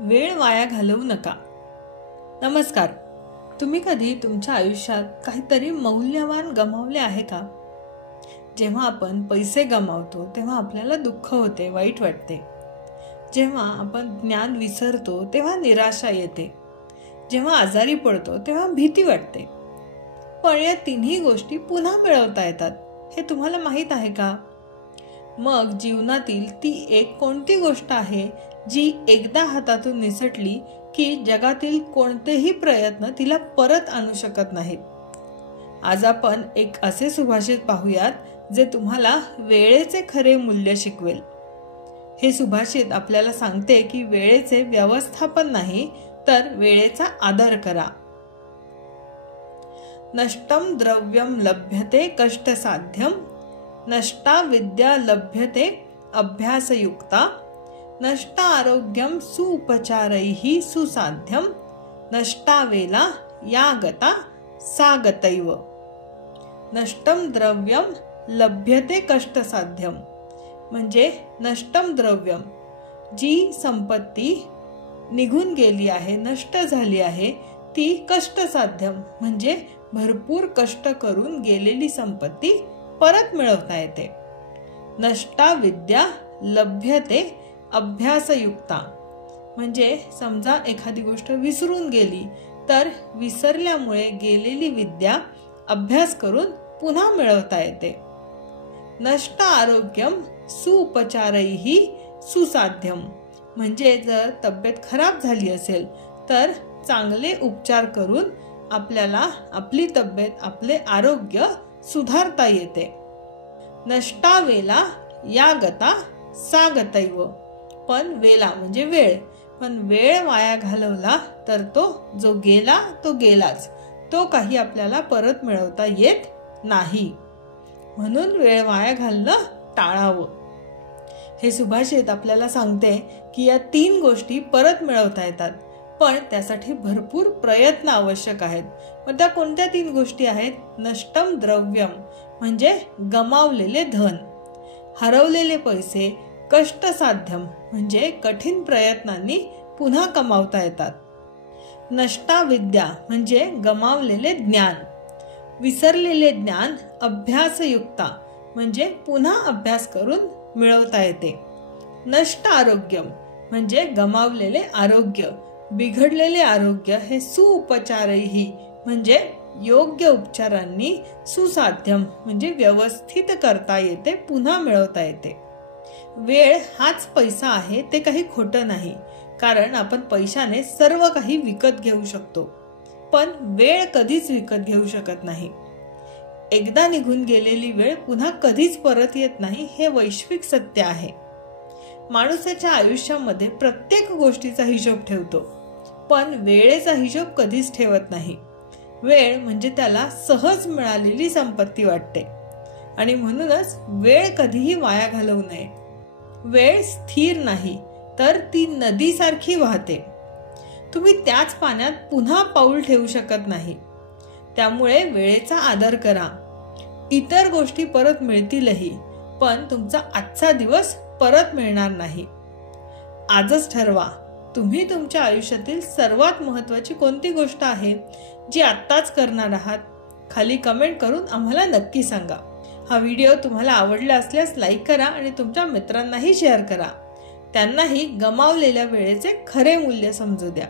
वेळ वाया घालवू नका. नमस्कार. तुम्ही कधी तुमच्या आयुष्यात काहीतरी मौल्यवान गमावले आहे का? जेव्हा आपण पैसे गमावतो तेव्हा आपल्याला दुःख होते, वाईट वाटते. जेव्हा आपण ज्ञान विसरतो तेव्हा निराशा येते. जेव्हा आजारी पडतो तेव्हा भीती वाटते. पण या तिन्ही गोष्टी पुन्हा मिळवता येतात, हे तुम्हाला माहीत आहे का? मग जीवनातील ती एक कोणती गोष्ट आहे जी एकदा हातातून निसटली की जगातील कोणतेही प्रयत्न तिला परत आणू शकत नाहीत? आज आपण एक असे सुभाषित पाहूयात जे तुम्हाला वेळेचे खरे मूल्य शिकवेल. हे सुभाषित आपल्याला सांगते की वेळेचे व्यवस्थापन नाही तर वेळेचा आदर करा. नष्टम द्रव्यम लभ्यते कष्टसाध्यम, नष्टा विद्या लभ्यते अभ्यासयुक्ता, नष्टा आरोग्यम सुउपचारैः सुसाध्यम, नष्टा वेला या गता सा गतैव. नष्टम द्रव्यम लभ्यते कष्टसाध्यम म्हणजे नष्टम द्रव्यम, जी संपत्ती निघून गेली आहे, नष्ट झाली आहे, ती कष्टसाध्यम म्हणजे भरपूर कष्ट करून गेलेली संपत्ती परत मिळवता येते. नष्टा विद्या लभ्यते अभ्यासयुक्ता म्हणजे समजा एखादी गोष्ट विसरून गेली तर विसरल्यामुळे गेलेली विद्या अभ्यास करून पुन्हा मिळवता येते. नष्ट आरोग्यम सुउपचारैः सुसाध्यम म्हणजे जर तब्येत खराब झाली असेल तर चांगले उपचार करून आपल्याला आपली तब्येत, आपले आरोग्य सुधारता येते. नष्टा वेला या गता सा गतैव पण वेला म्हणजे वेळ, पण वेळ वाया घालवला तर तो जो गेला तो गेलाच, तो काही आपल्याला परत मिळवता येत नाही. म्हणून वेळ वाया घालणं टाळावं. हे सुभाषित आपल्याला सांगते की या तीन गोष्टी परत मिळवता येतात, पण त्यासाठी भरपूर प्रयत्न आवश्यक आहेत. मग त्या कोणत्या तीन गोष्टी आहेत? नष्टम द्रव्यम म्हणजे गमावलेले धन, हरवलेले पैसे, कष्टसाध्यम म्हणजे कठीण प्रयत्नांनी पुन्हा कमावता येतात, नष्टा विद्या म्हणजे गमावलेले ज्ञान, विसरलेले ज्ञान अभ्यासयुक्ता म्हणजे पुन्हा अभ्यास करून मिळवता येते, नष्ट आरोग्यम म्हणजे गमावलेले आरोग्य, बिघडलेले आरोग्य हे सुउपचारैः म्हणजे योग्य उपचारांनी, सुसाध्यम म्हणजे व्यवस्थित करता येते, पुन्हा मिळवता येते. वेळ हाच पैसा आहे, ते काही खोटं नाही, कारण आपण पैशाने सर्व काही विकत घेऊ शकतो, पण वेळ कधीच विकत घेऊ शकत नाही. एकदा निघून गेलेली वेळ पुन्हा कधीच परत येत नाही, हे वैश्विक सत्य आहे. माणसाच्या आयुष्यामध्ये प्रत्येक गोष्टीचा हिशोब ठेवतो, पण वेळेचा हिशोब कधीच ठेवत नाही. वेळ म्हणजे त्याला सहज मिळालेली संपत्ती वाटते आणि म्हणूनच वेळ कधीही वाया घालवू नये. वेळ स्थिर नाही तर ती नदीसारखी वाहते. तुम्ही त्याच पाण्यात पुन्हा पाऊल ठेवू शकत नाही. त्यामुळे वेळेचा आदर करा. इतर गोष्टी परत मिळतीलही, पण तुमचा आजचा दिवस परत मिळणार नाही. आजच ठरवा तुम्ही तुमच्या आयुष्यातील सर्वात महत्त्वाची कोणती गोष्ट आहे जी आत्ताच करणार आहात. खाली कमेंट करून आम्हाला नक्की सांगा. हा व्हिडिओ तुम्हाला आवडला असल्यास लाईक करा आणि तुमच्या मित्रांनाही शेअर करा. त्यांनाही गमावलेल्या वेळेचे खरे मूल्य समजू द्या.